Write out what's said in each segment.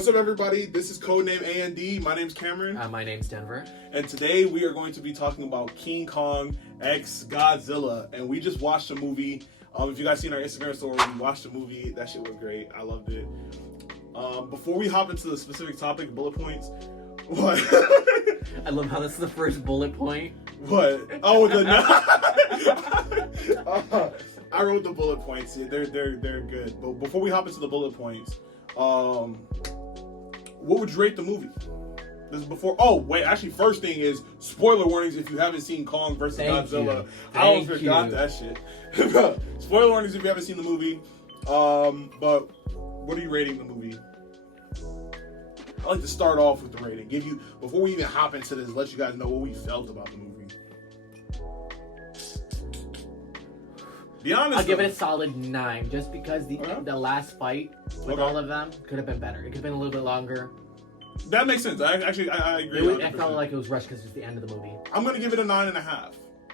What's up, everybody? This is Codename A&D. My name's Cameron. My name's Denver. And today we are going to be talking about King Kong x Godzilla. And we just watched a movie. If you guys seen our Instagram story, we watched the movie. That shit was great. I loved it. Before we hop into the specific topic, bullet points. What? I love how that's the first bullet point. What? Oh, I wrote the bullet points. Yeah, they're good. But before we hop into the bullet points, what would you rate the movie? This is before. Oh wait, actually, first thing is spoiler warnings if you haven't seen Kong versus Godzilla. I almost forgot that shit. Spoiler warnings if you haven't seen the movie. But what are you rating the movie? I like to start off with the rating. Before we even hop into this, let you guys know what we felt about the movie. Be honest. I'll give it a solid 9, just because the last fight with all of them could have been better. It could have been a little bit longer. That makes sense. I agree. I felt like it was rushed because it's the end of the movie. I'm gonna give it a 9.5.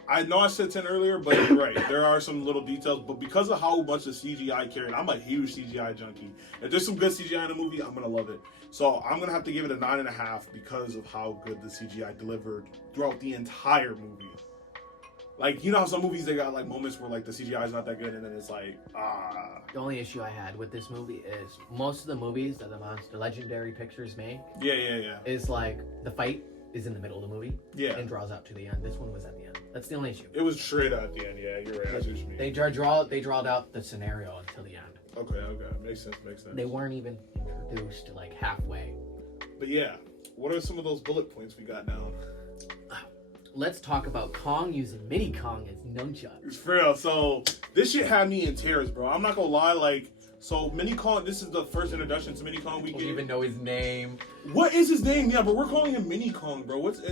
I know I said 10 earlier, but you're right. There are some little details, but because of how much the CGI carried, I'm a huge CGI junkie. If there's some good CGI in the movie, I'm gonna love it. So I'm gonna have to give it a 9.5 because of how good the CGI delivered throughout the entire movie. Like, you know how some movies, they got like moments where like the CGI is not that good, and then it's like, The only issue I had with this movie is most of the movies that the Legendary Pictures make. Yeah. Is like the fight is in the middle of the movie. Yeah. And draws out to the end. This one was at the end. That's the only issue. It was straight out at the end. Yeah, you're right. I see what you mean. They drawed out the scenario until the end. Okay. Makes sense. They weren't even introduced like halfway. But yeah, what are some of those bullet points we got down? Let's talk about Kong using Mini Kong as nunchucks. For real. So this shit had me in tears, bro. I'm not gonna lie. Like, so Mini Kong. This is the first introduction to Mini Kong we don't get. even know his name. What is his name? Yeah, but we're calling him Mini Kong, bro. What the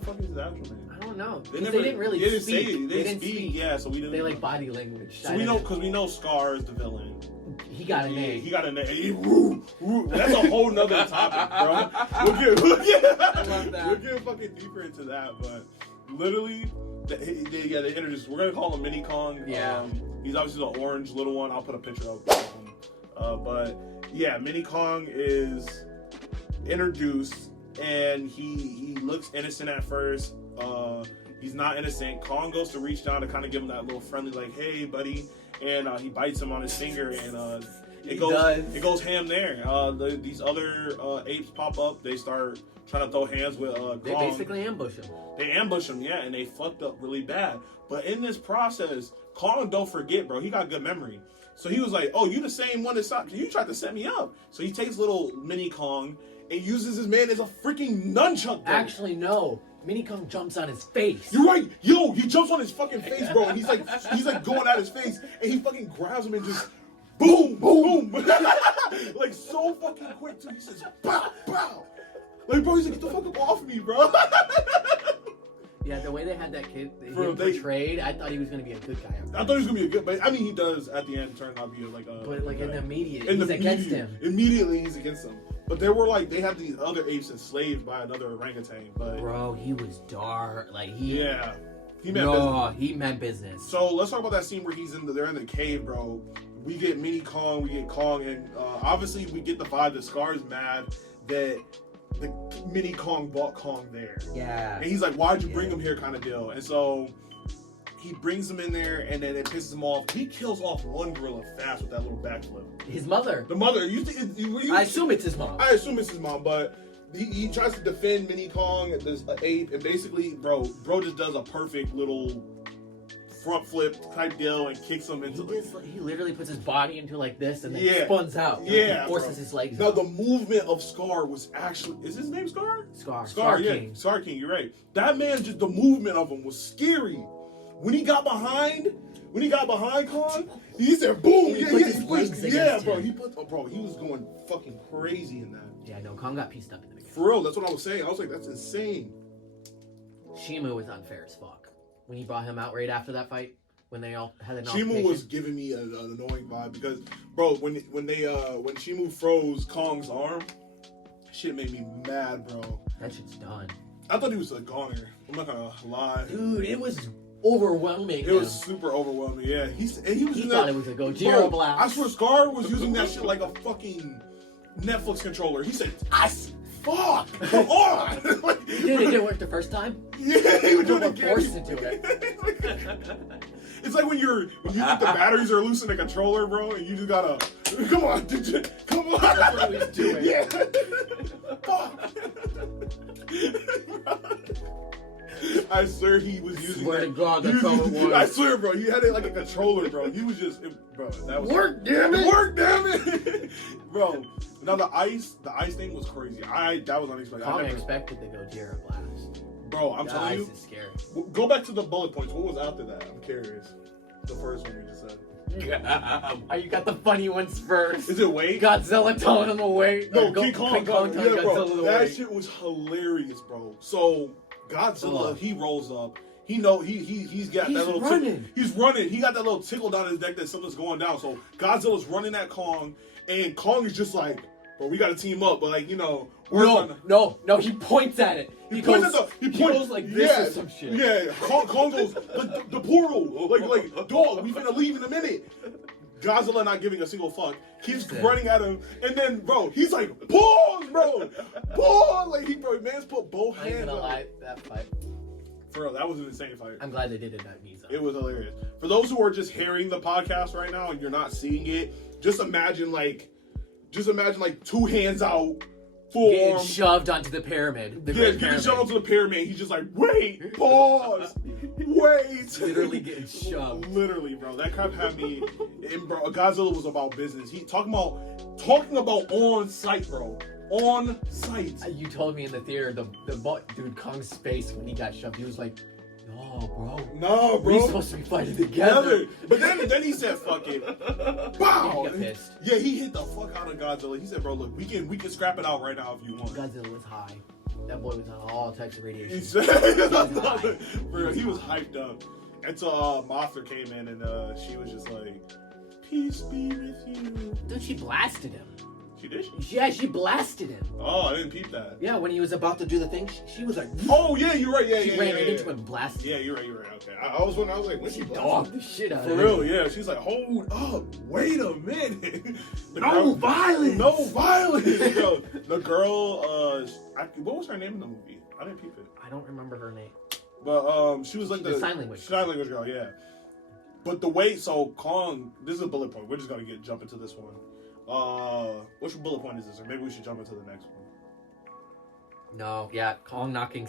fuck is his actual name? I don't know. They didn't really speak. Say it. They didn't speak. Yeah, so we didn't. They like body language. So we know because we know Scar is the villain. He got a name. He got a name. That's a whole nother topic, bro. We'll get fucking deeper into that, but literally, they introduced. We're gonna call him Mini Kong. Yeah. He's obviously the orange little one. I'll put a picture of him. But yeah, Mini Kong is introduced, and he looks innocent at first. He's not innocent. Kong goes to reach down to kind of give him that little friendly, like, "Hey, buddy," and he bites him on his finger, and it goes ham there. These other apes pop up. They start trying to throw hands with Kong. They basically ambush him. They ambush him, yeah, and they fucked up really bad. But in this process, Kong don't forget, bro. He got good memory. So he was like, "Oh, you the same one that stopped. You tried to set me up." So he takes little Mini Kong and uses his man as a freaking nunchuck, bro. Actually, no. Mini Kong jumps on his face. You're right. Yo, he jumps on his fucking face, bro. And he's like going at his face, and he fucking grabs him and just boom, boom. Like so fucking quick too. He says, "Bow, bow." Like, bro, he's like, "Get the fuck up off me, bro." Yeah, the way they had that kid portrayed, I thought he was gonna be a good guy. I thought he was gonna be a good, but I mean, he does at the end turn out to be like a. But like in the immediate, he's against him. Immediately, he's against him. But they were like, they had these other apes enslaved by another orangutan. But bro, he was dark. Like he meant business. So let's talk about that scene where they're in the cave, bro. We get Mini Kong, we get Kong, and obviously we get the vibe that Scar's mad that the Mini Kong brought Kong there. Yeah. And he's like, "Why'd you bring him here?" kind of deal. And so he brings him in there, and then it pisses him off. He kills off one gorilla fast with that little backflip. His mother. The mother. I assume it's his mom. I assume it's his mom, but he tries to defend Mini Kong, this ape, and basically, bro just does a perfect little front flip type deal and kicks him into he literally puts his body into like this and then spins out. Yeah. He forces his legs out. out. The movement of Scar was actually, is his name Scar? Scar yeah. King. Scar King, you're right. That man, just the movement of him was scary. When he got behind Kong, he said boom. He put his legs against bro. him. He was going fucking crazy in that. Yeah, no, Kong got pieced up in the beginning. For real, that's what I was saying. I was like, that's insane. Shimu was unfair as fuck when he brought him out right after that fight. When they all had an Shimu was giving me an annoying vibe because, bro, when Shimu froze Kong's arm, shit made me mad, bro. That shit's done. I thought he was a goner. I'm not gonna lie. Dude, it was overwhelming. It was super overwhelming. Yeah, he thought it was a Gojira blast. I swear, Scar was using that shit like a fucking Netflix controller. He said, fuck, come on. Like, It didn't work the first time. Yeah, he would do it again. Forced into it. It's like when you think the batteries are loose in the controller, bro, and you just gotta, come on, come on. That's what he was doing. Yeah. Fuck. I swear he was using Swear that. to God, that's how it was. I swear, bro, he had it like a controller, bro. He was just, bro, that was Work, damn it. Work, damn it, bro. Now the ice thing was crazy. That was unexpected. Kong expected the Gojira blast. Bro, I'm telling ice you. Is scary. Go back to the bullet points. What was after that? I'm curious. The first one you just said. You got the funny ones first. Is it wait? Godzilla telling him to wait. No, King Kong telling yeah, bro. Godzilla to That wait. shit was hilarious, bro. So Godzilla, he rolls up. He's got that little running. He's running. He got that little tickle down his neck that something's going down. So Godzilla's running at Kong, and Kong is just like, bro, we got to team up. But like, you know, no. He points at it. He goes like this or some shit. Yeah, Kong goes the portal. Like dog, we finna leave in a minute. Godzilla not giving a single fuck. Keeps running at him, and then bro, he's like, pause, bro, pause. Like man's put both hands. I'm not gonna on lie, that fight. For real, that was an insane fight. I'm glad they did it at Visa. It was hilarious. For those who are just hearing the podcast right now and you're not seeing it, just imagine like two hands out, full getting arm. shoved onto the pyramid. Getting shoved onto the pyramid. He's just like, wait, pause, wait. Literally getting shoved. Literally, bro. That kind of had me. And bro, Godzilla was about business. He talking about on site, bro. On site. You told me in the theater dude Kong's face when he got shoved. He was like, "No, bro. We're supposed to be fighting together." But then he said, "Fuck it." Bow. He got pissed. Yeah, he hit the fuck out of Godzilla. He said, "Bro, look, we can scrap it out right now if you want." Godzilla was high. That boy was on all types of radiation. He said, bro, he was hyped up. And so Mothra came in and she was just like, "Peace be with you." Dude, she blasted him. She did? Yeah, she blasted him. Oh, I didn't peep that. Yeah, when he was about to do the thing, she was like, "Oh yeah, you're right. Yeah, she ran right into him and blasted. Yeah, you're right. Okay, I was like, when she dogged the shit out of him. him. For real, yeah. She's like, hold up, wait a minute. No violence. Yo, the girl, what was her name in the movie? I didn't peep it. I don't remember her name. But she was like the sign language. Sign language girl, yeah. But the way, so Kong, this is a bullet point. We're just gonna jump into this one. Which bullet point is this? Or maybe we should jump into the next one. No, yeah, Kong knocking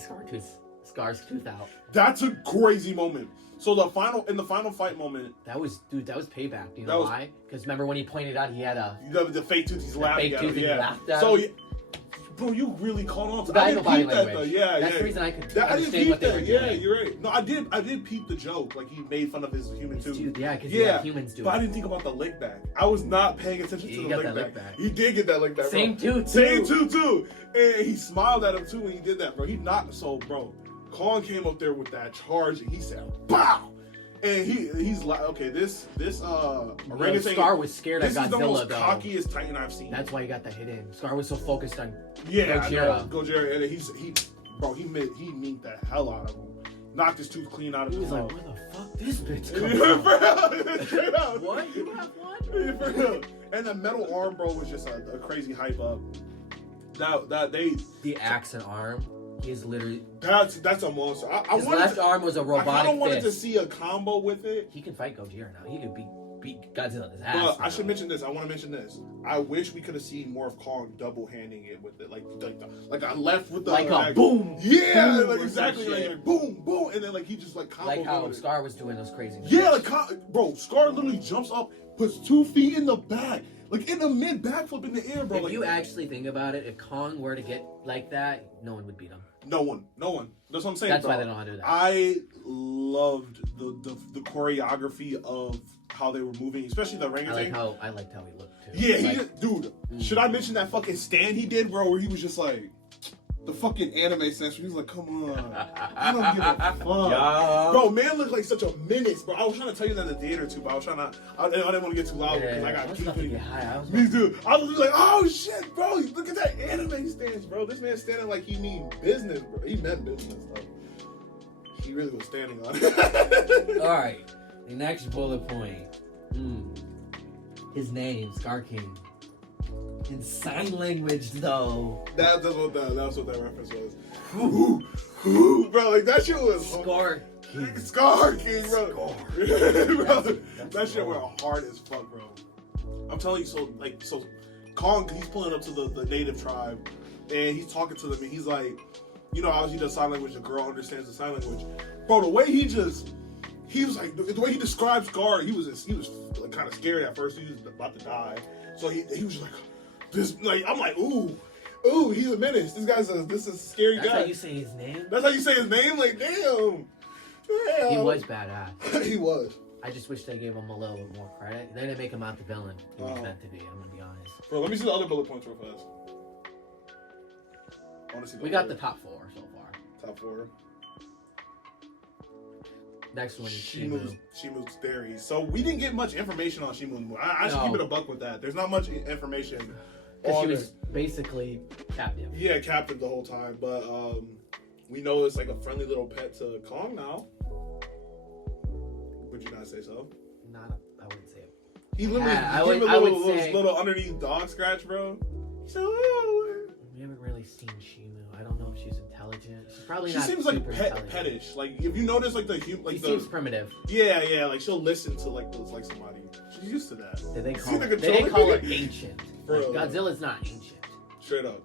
Scar's tooth out. That's a crazy moment. So in the final fight moment, that was payback. Do you know why? Because remember when he pointed out he had the fake tooth. He's laughing at him. He laughed at so him. Bro, you really caught on to I didn't peep that though. Yeah, that's the reason I could I didn't peep what they were that. doing. Yeah, you're right. No, I did peep the joke. Like he made fun of his human tooth. Yeah, because humans do it. But I didn't think about the lick back. I was not paying attention to the lick back. He did get that lick back. Same tooth too. And he smiled at him too when he did that, bro. He knocked. So, bro, Kong came up there with that charge and he said, "Bow." And he's like, okay, this Scar was scared of Godzilla. This is the most though. cockiest Titan I've seen. That's why he got the hit in. Scar was so focused on Gojira, and he meant the hell out of him. Knocked his tooth clean out of his mouth. He was like, where the fuck this bitch come from? Straight out. What? You have one? For real. And the metal arm, bro, was just a crazy hype up. The axe and arm. He's literally that's a monster. His left arm was a robotic fist. I kind of wanted to see a combo with it. He can fight Gojira now. He could beat Godzilla in his ass. But I should mention this. I want to mention this. I wish we could have seen more of Kong double handing it with it, like I left with the boom. Yeah, boom, like exactly, like boom, boom, and then like he just combo. Like how Scar was doing those crazy. Yeah, bro, Scar literally jumps up, puts 2 feet in the back. Like in the mid backflip in the air, bro. If you actually think about it, if Kong were to get like that, no one would beat him. No one. That's what I'm saying. That's why they don't know how to do that. I loved the choreography of how they were moving, especially the orangutan. I liked how he looked too. Yeah, dude. Should I mention that fucking stand he did, bro? Where he was just like the fucking anime sense. He was like, "Come on, I don't give a fuck." Yeah. Bro, man looked like such a menace, bro. I was trying to tell you that in the theater too, but I was trying to. I didn't want to get too loud because I got keep getting high. Me too. I was like, "Oh shit, bro! Look at that anime stance, bro. This man's standing like he mean business, bro. He meant business, though. He really was standing on it." All right, the next bullet point. His name, Scar King. In sign language, though. That's what that reference was. Bro, like that shit was Scar King, bro. Bro, that shit went went hard as fuck, bro. I'm telling you, so Kong, he's pulling up to the native tribe, and he's talking to them, and he's like, you know, how he does sign language, the girl understands the sign language. Bro, the way he was like, the way he describes Scar, he was like, kind of scared at first. He was about to die, so he was like, this, like, I'm like, ooh, he's a menace. This is a scary guy. That's how you say his name? That's how you say his name? Like, damn. He was badass. He was. I just wish they gave him a little bit more credit. They didn't make him out the villain he was meant to be, I'm gonna be honest. Bro, let me see the other bullet points real fast. I want to see We got the top 4 so far. top 4. Next one is Shimu. Shimu's theory. So we didn't get much information on Shimu. I should keep it a buck with that. There's not much information. Because she was basically captive. Yeah, captive the whole time. But we know it's like a friendly little pet to Kong now. Would you not say so? I wouldn't say it. He literally gave a little underneath dog scratch, bro. So, we haven't really seen Shimu. I don't know if she's intelligent. She's probably she not. She seems like pettish. Like if you notice, like she seems primitive. Yeah. Like she'll listen to like somebody. She's used to that. They call her ancient. Like, Godzilla's not ancient. Straight up.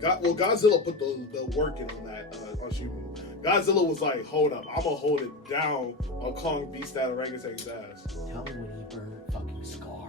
Godzilla put the work in on that on Shimu. Godzilla was like, hold up, I'm gonna hold it down on Kong beats that orangutan's ass. Tell me when he burned fucking Scar.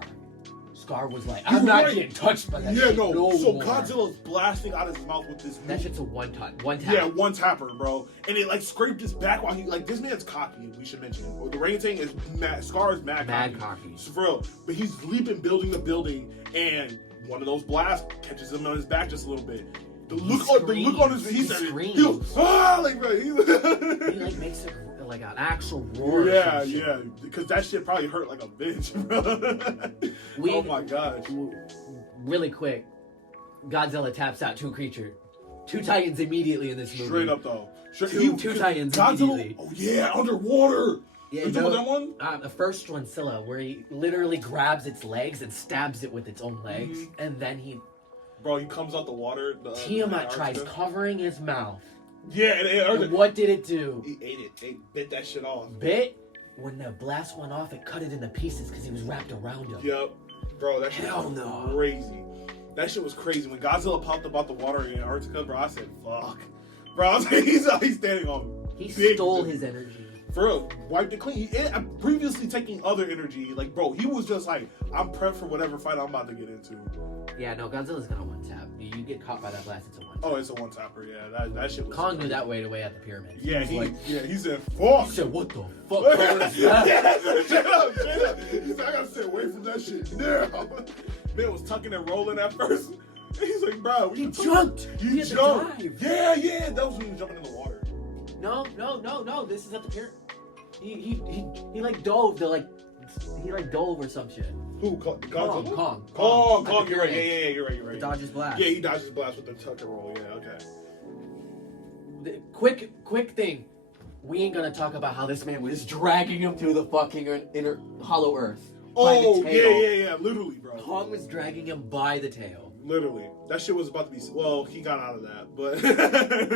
Scar was like, I'm not getting touched by that shit. No more. Godzilla's blasting out his mouth with this. That shit's a one tap. Yeah, one tapper, bro. And it like scraped his back while he like, this man's cocky, we should mention. The orangutan is mad, Scar is mad cocky. For real. But he's leaping, building the building, and one of those blasts catches him on his back just a little bit. The look on his face, he goes, like, bro, he like makes it like an actual roar. Yeah, because that shit probably hurt like a bitch, bro. Oh my gosh. Really quick, Godzilla taps out 2 creatures. 2 titans immediately in this movie. Straight up though. Two titans Godzilla, immediately. Oh yeah, underwater. Yeah, you know that one? The first one, Scylla, where he literally grabs its legs and stabs it with its own legs, and then he comes out the water. Tiamat tries covering his mouth. Yeah, and what did it do? He ate it. They bit that shit off. Bit? When the blast went off, it cut it into pieces because he was wrapped around him. Yep. Bro, that shit was crazy. That shit was crazy. When Godzilla popped up out the water in Antarctica, bro, I said, fuck. Bro, I was like, he's standing on. He stole his energy. For real, wiped it clean. Previously taking other energy. Like, bro, he was just like, I'm prepped for whatever fight I'm about to get into. Yeah, no, Godzilla's gonna one tap. You get caught by that blast, it's a one tap. Oh, it's a one tapper, yeah. That shit was Kong knew that right away at the pyramid. Yeah, he said, fuck. He said, what the fuck? Straight up. He said, I gotta stay away from that shit now. Man was tucking and rolling at first. And he's like, bro, he jumped. He jumped. Yeah, that was when he was jumping in the water. No. This is at the pyramid. He like dove to he dove or some shit. Who? Godzilla? Kong. You're right. Yeah, you're right. He dodges blast. Yeah, he dodges blast with the tuck and roll. Yeah, okay. The quick thing. We ain't gonna talk about how this man was dragging him through the fucking inner hollow earth. Oh, yeah. Literally, bro. Kong was dragging him by the tail. Literally. That shit was about to be... Well, he got out of that, but...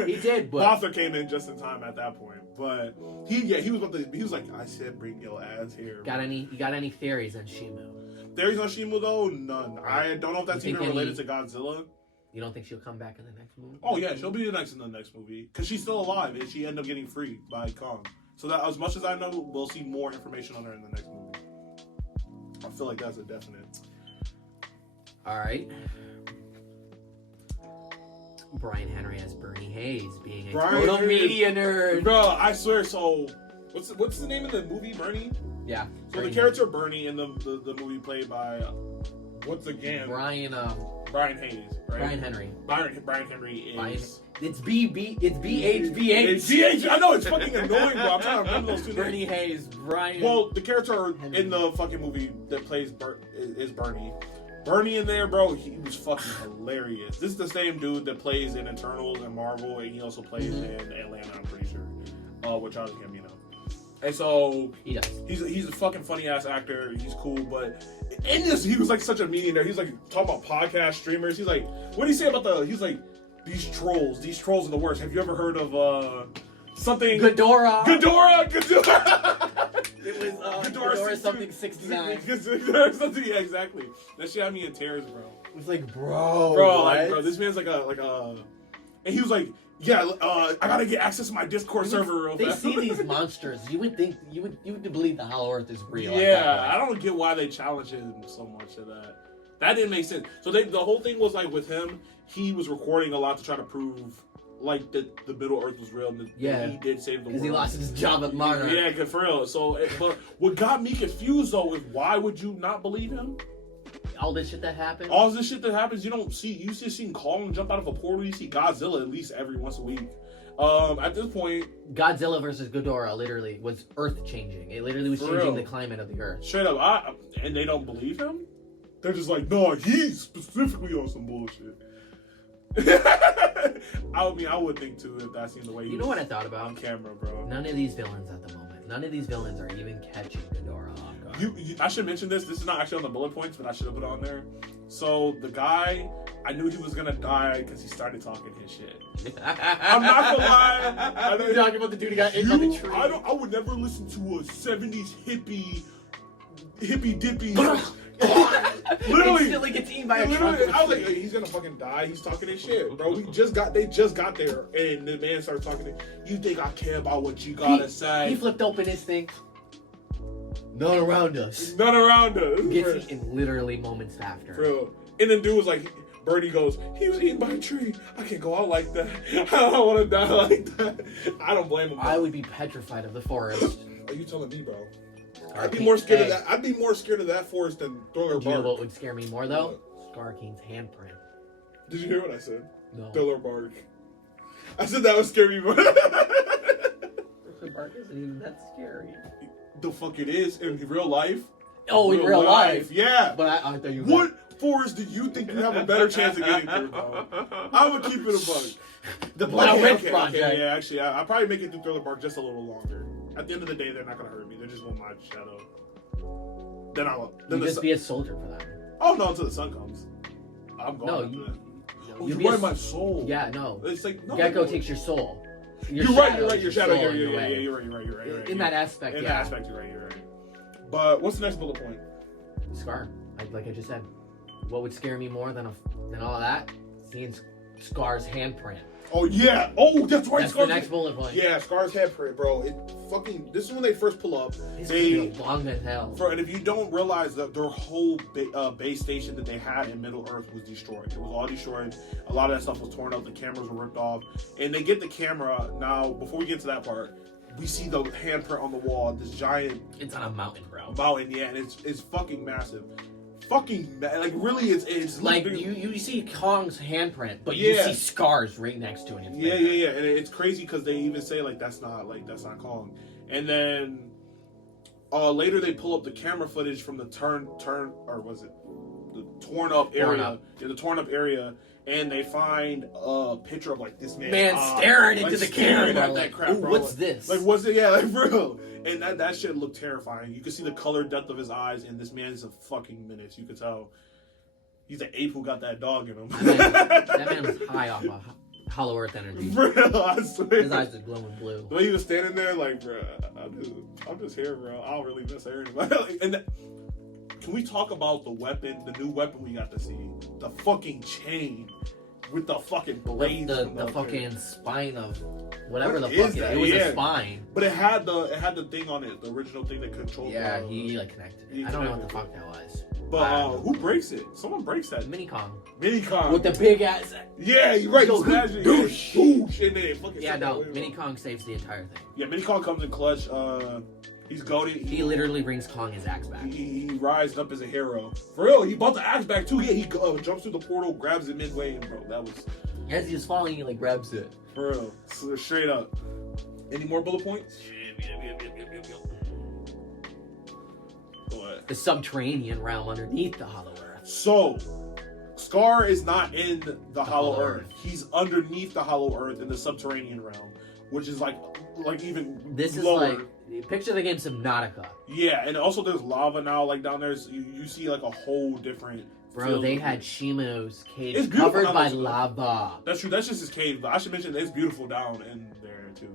He did, but... Mothra came in just in time at that point. But he was about to... He was like, I said bring your ass here. You got any theories on Shimu? Theories on Shimu, though? None. I don't know if that's even related to Godzilla. You don't think she'll come back in the next movie? Oh, yeah. She'll be in the next movie. Because she's still alive, and she ended up getting freed by Kong. So that, as much as I know, we'll see more information on her in the next movie. I feel like that's a definite. All right. Brian Henry as Bernie Hayes, being a total media nerd. Bro, I swear. So, what's the name of the movie, Bernie? Yeah. So the character Bernie in the movie played by Brian Hayes, right? Brian Henry. Brian Henry is. It's BHBH. BH. I know it's fucking annoying, bro. I'm trying to remember those two names. Bernie Hayes, Brian. Well, the character Henry in the fucking movie that plays is Bernie. Bernie in there, bro, he was fucking hilarious. This is the same dude that plays in Eternals and Marvel, and he also plays in Atlanta, I'm pretty sure. Which I was him, And so He does. he's a fucking funny ass actor. He's cool, but in this he was like such a millionaire. He's like talking about podcast streamers. He's like, what do you say about he's like these trolls are the worst. Have you ever heard of something Ghidorah. It was Ghidorah something 69. Ghidorah something, yeah, exactly. That shit had me in tears, bro. It was like, bro, like, bro, this man's like and he was like, yeah, I gotta get access to my Discord server real fast. They see these monsters. You would think you would believe the Hollow Earth is real. Yeah, I don't get why they challenge him so much of that. That didn't make sense. So the whole thing was like with him, he was recording a lot to try to prove like that the Middle Earth was real and that he did save the world. Because he lost his job at Monarch. Yeah, good for real. So, but what got me confused though is why would you not believe him? All this shit that happened. All this shit that happens, you just see Kong jump out of a portal. You see Godzilla at least every once a week. At this point, Godzilla versus Ghidorah literally was earth changing. It literally was changing the climate of the earth. Straight up, and they don't believe him. They're just like, no, he's specifically on some bullshit. I would think too if that's the way. You know what I thought about on camera, bro? None of these villains at the moment. None of these villains are even catching Ghidorah off guard. I should mention this. This is not actually on the bullet points, but I should have put it on there. So the guy, I knew he was gonna die because he started talking his shit. I'm not gonna lie. I know you're talking about the dude who got hit by the tree. I would never listen to a '70s hippie dippy. Literally, instantly gets eaten by a truck. I was like, hey, he's gonna fucking die. He's talking his shit, bro. They just got there, and the man starts talking. You think I care about what you gotta say? He flipped open his thing. None around us. None around us. Gets eaten literally moments after. Bro. And then dude was like, Birdie goes, he was eaten by a tree. I can't go out like that. I don't want to die like that. I don't blame him. Bro. I would be petrified of the forest. Are you telling me, bro? I'd be more scared of that. I'd be more scared of that forest than Thriller Bark. Do you know what would scare me more though? Scar King's handprint. Did you hear what I said? No. Thriller Bark. I said that would scare me more. Thriller Bark isn't even that scary. The fuck it is in real life. Oh, in real life? Yeah. But I thought you. What forest do you think you have a better chance of getting through, bro? I would keep it a bug. The Black Witch Project. Okay, yeah, actually, I'll probably make it through Thriller Bark just a little longer. At the end of the day, they're not gonna hurt me. They're just on my shadow. Then I'll. Then just be a soldier for them. Oh no! Until the sun comes, I'm going. No, you ride my soul. Yeah, no. It's like no, Gecko takes your soul. You're right. Your shadow. You're right. In that aspect, in that aspect, you're right. But what's the next bullet point? Scar. Like I just said, what would scare me more than all that? Seeing Scar's handprint. Oh yeah. Oh, that's right. That's the next bullet point. Yeah, Scar's handprint, bro. This is when they first pull up. They long as hell. And if you don't realize that their whole base station that they had in Middle Earth was destroyed. It was all destroyed. A lot of that stuff was torn up. The cameras were ripped off. And they get the camera now. Before we get to that part, we see the handprint on the wall. This giant. It's on a mountain, bro. Mountain, yeah, and it's fucking massive. Like really, it's like you see Kong's handprint, but you see scars right next to it. Yeah, and it's crazy because they even say that's not Kong. And then later they pull up the camera footage from the torn up area. Yeah, the torn up area, and they find a picture of this man staring into the camera. At that crap, bro. What's this? What's it? Yeah, bro. And that shit looked terrifying. You could see the color depth of his eyes, and this man is a fucking menace. You could tell he's an ape who got that dog in him. That man was high off of Hollow Earth energy. Bro, I swear. His eyes are glowing blue. The way he was standing there, bro, I'm just here, bro. I don't really miss anybody. Can we talk about the weapon, the new weapon we got to see? The fucking chain with the fucking blades. The fucking spine of whatever the fuck it was. A spine. But it had the thing on it, the original thing that controlled. Yeah, he connected it. I don't know what the fuck that was. But who breaks it? Someone breaks that. Mini Kong. With the big ass. Yeah, you're right. Douche. Yeah, no. Mini Kong saves the entire thing. Yeah, Mini Kong comes in clutch. He's goated. He literally brings Kong his axe back. He rised up as a hero. For real, he bought the axe back too. Yeah, he jumps through the portal, grabs it midway, and bro, that was... As he's falling, he grabs it. For real. So, straight up. Any more bullet points? What? The subterranean realm underneath the Hollow Earth. So, Scar is not in the Hollow Earth. He's underneath the Hollow Earth in the subterranean realm, which is like even this lower. Is like Picture the game Subnautica. Yeah, and also there's lava now, like down there. So you see like a whole different. Bro, they had Shimu's cage It's beautiful covered down by there. lava. That's true. That's just his cave. But I should mention it's beautiful down in there too.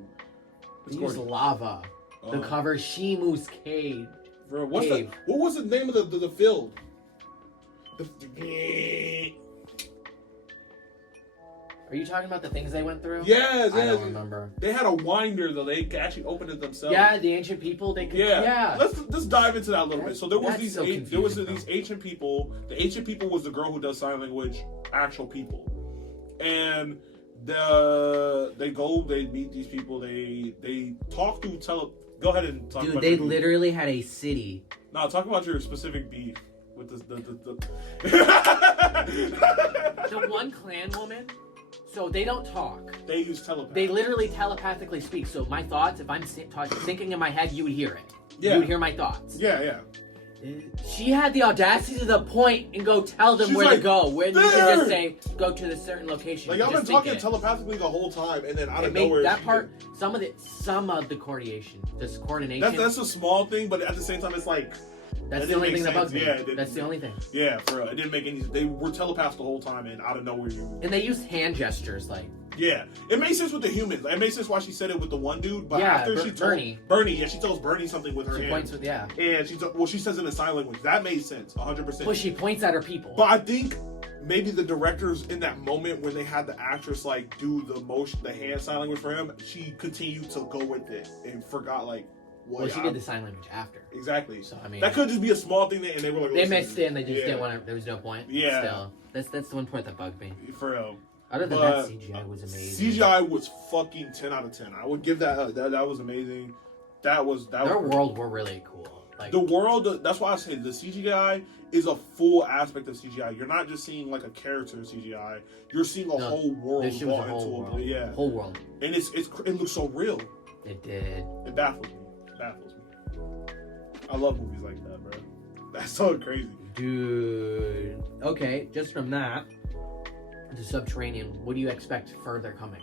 They used lava to cover Shimu's cage. Bro, what was the name of the field? Are you talking about the things they went through? Yes, I don't remember. They had a winder though. They actually opened it themselves. Yeah, the ancient people. They could. Yeah. Let's dive into that a little bit. So there was these ancient people. The ancient people was the girl who does sign language, actual people, and they meet these people. They talk through Go ahead and talk. Dude, they literally had a city. No, talk about your specific beef with the The one clan woman. So they don't talk. They use telepathy. They literally telepathically speak. So my thoughts, if I'm thinking in my head, you would hear it. Yeah. You would hear my thoughts. Yeah. She had the audacity to the point and go tell them where to go. Where you can just say, go to the certain location. Like, y'all been talking telepathically the whole time, and then out of nowhere. That part, some of the coordination. This coordination. That's a small thing, but at the same time, it's like. That's the only thing that bugs me. Yeah, that's the only thing. Yeah, for real. It didn't make any. They were telepaths the whole time, and out of nowhere And they used hand gestures, like. Yeah, it made sense with the humans. It made sense why she said it with the one dude, but after she told Bernie, she tells Bernie something with her hand. Points with, and she says it in sign language. That made sense, 100%. But she points at her people. But I think maybe the directors in that moment when they had the actress like do the hand sign language for him, she continued to go with it and forgot like. Well, she did the sign language after. Exactly. So I mean, that could just be a small thing, and they were like, they missed it, and they just didn't want to. There was no point. Yeah. Still, that's the one point that bugged me. For real. Other than that, CGI was amazing. CGI was fucking 10 out of 10. I would give that. That was amazing. Their world were really cool. Like the world. That's why I say the CGI is a full aspect of CGI. You're not just seeing like a character in CGI. You're seeing a whole world this brought into whole world. Yeah, whole world. And it looks so real. It did. It baffles me. I love movies like that, bro. That's so crazy. Dude. Okay, just from that, the Subterranean, what do you expect further coming?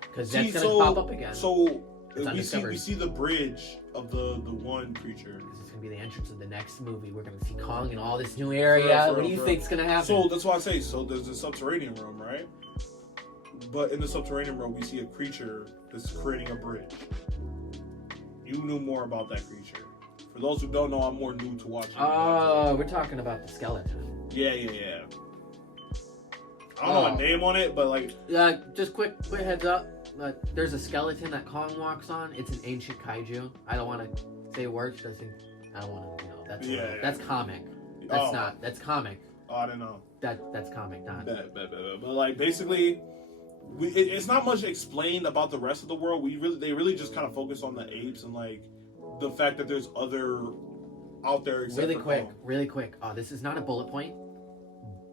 Because that's going to pop up again. So, we see the bridge of the one creature. This is going to be the entrance of the next movie. We're going to see Kong in all this new area. What do you think's going to happen? So, that's why I say, there's the subterranean room, right? But in the subterranean room, we see a creature that's creating a bridge. You knew more about that creature. For those who don't know, I'm more new to watching. Oh, we're talking about the skeleton. Yeah. I don't know a name on it, but like... just quick heads up. There's a skeleton that Kong walks on. It's an ancient kaiju. I don't want to say words. I don't want to, that's comic. That's comic. Oh, I didn't know. That's comic, not... But like, basically... it's not much explained about the rest of the world. They really just kind of focus on the apes and like the fact that there's other out there. Really quick. This is not a bullet point,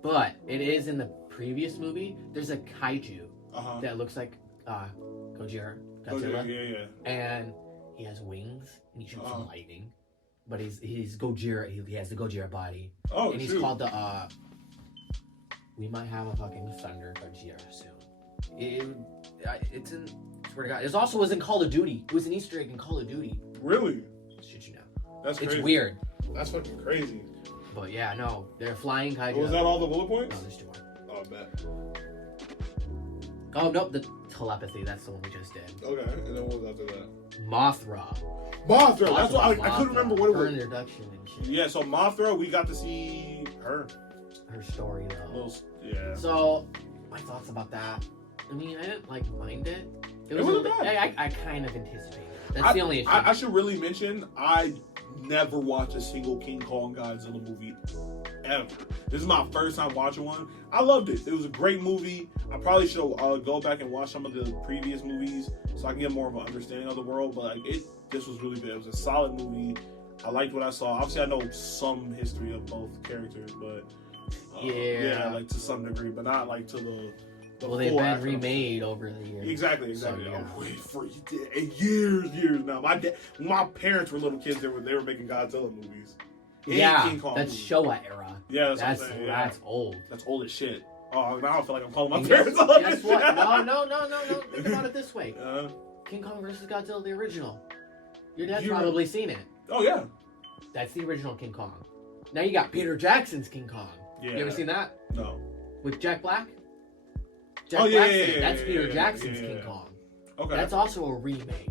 but it is in the previous movie. There's a kaiju that looks like Godzilla. Yeah. And he has wings and he shoots lightning, but he's Gojira. He has the Gojira body. Oh, and he's called the. We might have a fucking Thunder Gojira soon. It's in. Swear to God, it also was in Call of Duty. It was an Easter egg in Call of Duty. Really? Should you know? That's crazy. It's weird. That's fucking crazy. But yeah, no, they're flying kaiju. Was that all the bullet points? No, there's two more. Oh, I bet. Oh nope, the telepathy. That's the one we just did. Okay, and then what was after that? Mothra. That's what I couldn't remember what it was. Her introduction and shit. Yeah, so Mothra, we got to see her story though. Yeah. So my thoughts about that. I mean, I didn't mind it. It wasn't bad. I kind of anticipated it. That's the only issue. I should really mention, I never watched a single King Kong Godzilla movie ever. This is my first time watching one. I loved it. It was a great movie. I probably should go back and watch some of the previous movies so I can get more of an understanding of the world. But like this was really good. It was a solid movie. I liked what I saw. Obviously, I know some history of both characters, but like to some degree, but not like to the they've been remade over the years. Exactly. So, yeah. Wait for years now. When my parents were little kids, they were making Godzilla movies. King Kong that's movies. Showa era. Yeah, that's what I'm saying. That's old. That's old as shit. Oh, now I feel like I'm calling my and parents on guess this. What? No. Think about it this way. King Kong versus Godzilla, the original. Your dad's probably seen it. Oh yeah. That's the original King Kong. Now you got Peter Jackson's King Kong. Yeah. You ever seen that? No. With Jack Black? That's Peter Jackson's King Kong. Okay. That's also a remake.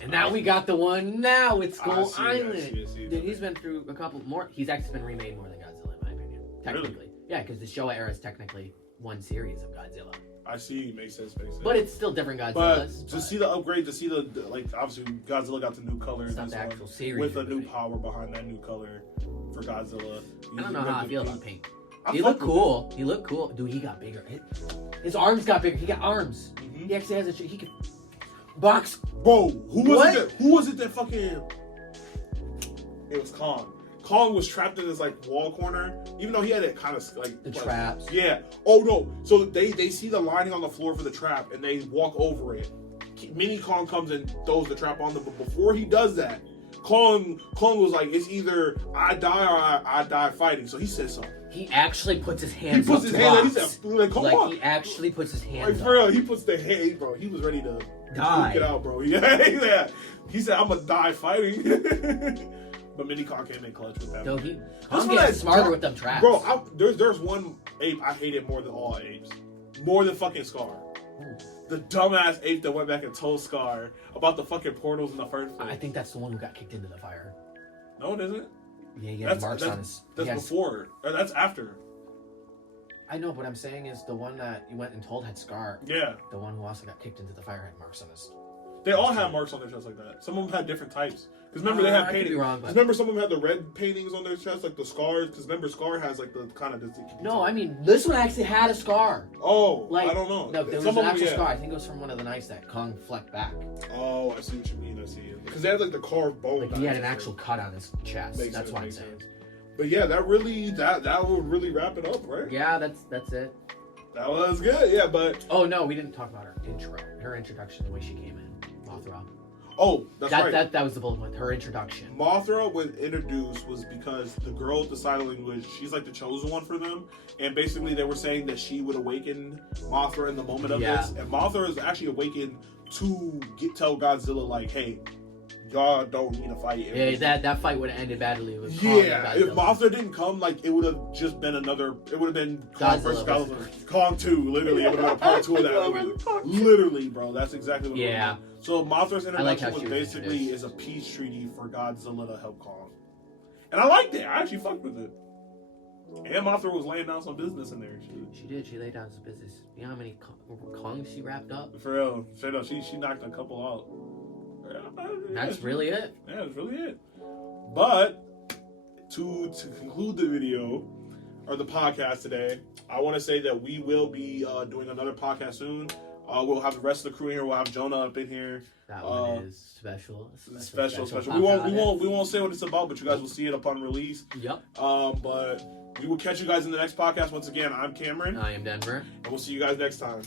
And now we got the one now. It's Skull Island. I see. Dude, he's been through a couple more. He's actually been remade more than Godzilla, in my opinion. Technically. Really? Yeah, because the Showa era is technically one series of Godzilla. I see. Makes sense. But it's still different Godzillas. But to see the upgrade, to see the like, obviously Godzilla got the new color it's not the actual series with a new power behind that new color for Godzilla. I don't know how I feel about pink. He looked cool. He looked cool. Dude, he got bigger. His arms got bigger. He got arms. Mm-hmm. He actually has he can box. Bro, who was it that fucking... It was Kong. Kong was trapped in this like wall corner, even though he had it kind of like the traps. Yeah. Oh no. So they see the lining on the floor for the trap and they walk over it. Mini Kong comes and throws the trap on them, but before he does that, Kong was like, it's either I die or I die fighting. So he says something. He actually puts his hands. He puts up his hand. He said, like, come on. He actually puts his hands. Like, for real, he puts the hand, bro. He was ready to die. Get out, bro. Yeah. He said, I'm gonna die fighting. But Mini Kong came in clutch with that. No, Kong gets smarter with them traps. Bro, there's one ape I hated more than all apes. More than fucking Scar. Ooh. The dumbass ape that went back and told Scar about the fucking portals in the first place. I think that's the one who got kicked into the fire. No, it isn't. Yeah, he has marks on his... That's before. Or that's after. I know, but I'm saying is the one that you went and told had Scar. Yeah. The one who also got kicked into the fire had marks on his... They all had marks on their chest like that. Some of them had different types. Because remember, they had paintings. Because remember, some of them had the red paintings on their chest, like the scars. Because remember, Scar has like the kind of... No, I mean, this one actually had a scar. Oh, like, I don't know. No, there was an actual scar. I think it was from one of the knives that Kong flecked back. Oh, I see what you mean. I see it. Because they had like the carved bone. Like he had an actual cut on his chest. That's what I'm saying. But yeah, that would really wrap it up, right? Yeah, that's it. That was good, yeah, but... Oh, no, we didn't talk about her intro. Her introduction, the way she came in. Mothra. Oh, that's right. That was the bullet point. Her introduction. Mothra was introduced was because the girl with the sign language, she's like the chosen one for them. And basically they were saying that she would awaken Mothra in the moment of this. And Mothra is actually awakened to tell Godzilla, like, hey, y'all don't need to fight. Yeah, that fight would have ended badly with Kong. Yeah, if Mothra didn't come, like, it would have just been another... It would have been Kong versus Godzilla. Kong 2, literally. It would have been a part 2 of that movie. Literally, bro. That's exactly what it would have been. So Mothra's introduction was basically is a peace treaty for Godzilla to help Kong. And I liked it. I actually fucked with it. And Mothra was laying down some business in there. She did. She laid down some business. You know how many Kongs she wrapped up? For real. Straight up. She knocked a couple out. That's really it. Yeah, that's really it. But to conclude the video or the podcast today, I want to say that we will be doing another podcast soon. We'll have the rest of the crew in here. We'll have Jonah up in here. That one is special. Special. We won't say what it's about, but you guys will see it upon release. Yep. But we will catch you guys in the next podcast. Once again, I'm Cameron. I am Denver. And we'll see you guys next time.